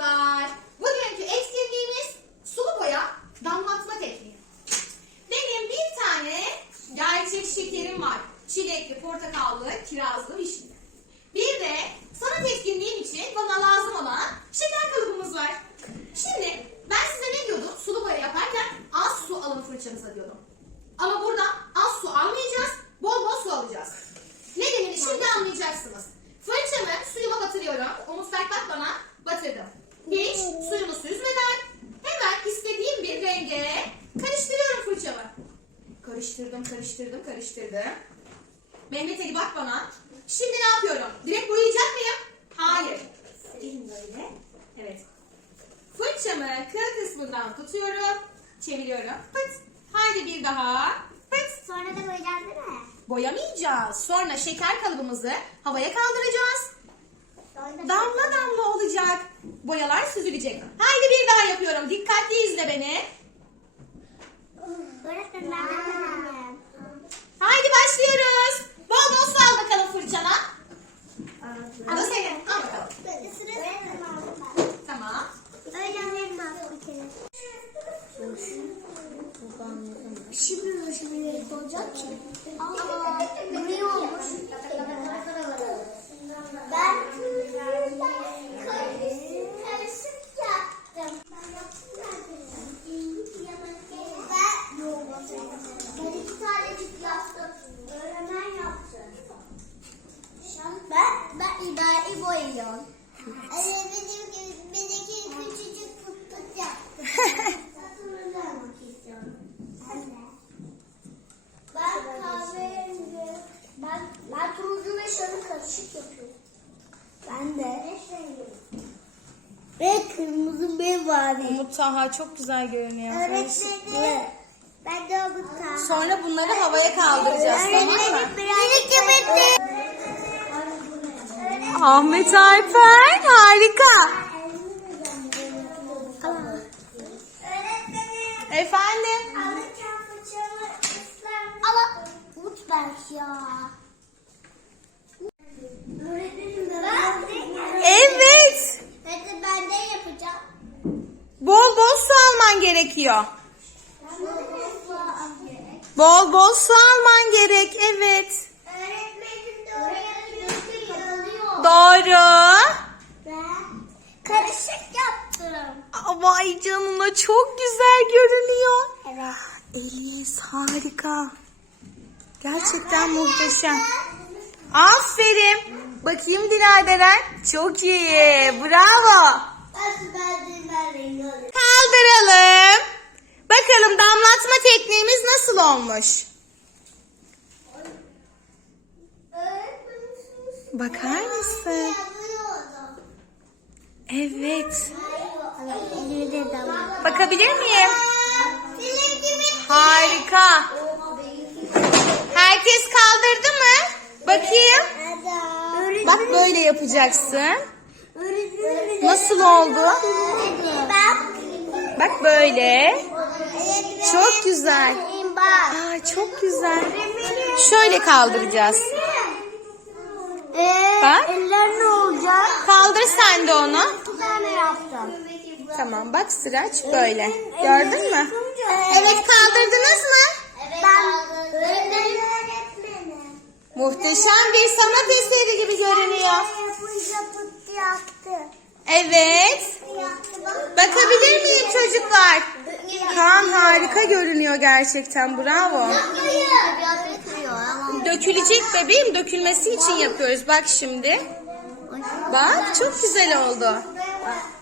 çocuklar. Bugünkü etkinliğimiz sulu boya damlatma tekniği. Benim bir tane gerçek şekerim var. Çilekli, portakallı, kirazlı, vişneli. Bir de sanat etkinliğim için bana lazım olan şeker kalıbımız var. Şimdi ben size ne diyordum? Sulu boya yaparken az su alın fırçanıza diyordum. Ama burada az su almayacağız, bol bol su alacağız. Nedenini şimdi anlayacaksınız. Fırçamı suyuma batırıyorum. Omuz bak bak bana batırdım. Hiç suyumu süzmeden hemen istediğim bir renge karıştırıyorum fırçamı. Karıştırdım, karıştırdım. Mehmet Ali bak bana. Şimdi ne yapıyorum? Direkt boyayacak mıyım? Hayır. Elim böyle. Evet. Fırçamı kıl kısmından tutuyorum. Çeviriyorum. Pıt. Haydi bir daha. Pıt. Sonra da koyacağız değil mi? Boyamayacağız. Sonra şeker kalıbımızı havaya kaldıracağız. Sonra Damla damla olacak. Boyalar süzülecek. Haydi bir daha yapıyorum. Dikkatli izle beni. Öğretmenim ben de yapabilirim. Haydi başlıyoruz. Bol bol sal bakalım fırçana. Al bakalım. Aldım ben. Tamam. Öğretmenim aldım bir kere. Şimdi nasıl bir renk olacak ki? Aa, gri olmuş. Ben karışık yaptım. Ben, ben iki tanecik yaptım. Öğretmen yaptı. Ben, ben boyuyorum. Evet, benim benimki küçücük. Anne. Ben kahverengi, ben, ben turuncu ve sarı karışık yapıyorum. Ben de. Ve kırmızı bir var. Umut Taha çok güzel görünüyor. Öğretmenim. Ben de onu kahve. Sonra bunları havaya kaldıracağız tamam mı? Ahmet Alper harika. Efendim? Ama Mutberk ya. Evet. Hadi ben de yapacağım. Bol bol su alman gerekiyor. Bol bol su alman gerek. Evet. Doğru. Ben karışık yaptım. Vay canına çok güzel görünüyor. Evet. Elias harika. Gerçekten muhteşem. Aferin. Bakayım Diladeler. Çok iyi. Bravo. Ben ben ben. Kaldıralım. Bakalım damlatma tekniğimiz nasıl olmuş? Bakar mısın? Evet. Bakabilir miyim? Harika. Herkes kaldırdı mı? Bakayım. Bak böyle yapacaksın. Nasıl oldu? Bak böyle. Çok güzel. Aa, çok güzel. Şöyle kaldıracağız. Ee, Bak. eller ne olacak? Kaldır sen de onu. Bir tane yaptım. Tamam bak sıraç böyle. Gördün mü? Evet kaldırdınız mı? Ben öğretmenim. öğretmenim. Muhteşem bir sanat eseri gibi görünüyor. Yaptı. Evet. Bakabilir miyim çocuklar? Kaan harika görünüyor gerçekten. Bravo. Dökülecek bebeğim. Dökülmesi için yapıyoruz. Bak şimdi. Bak çok güzel oldu. Kurusun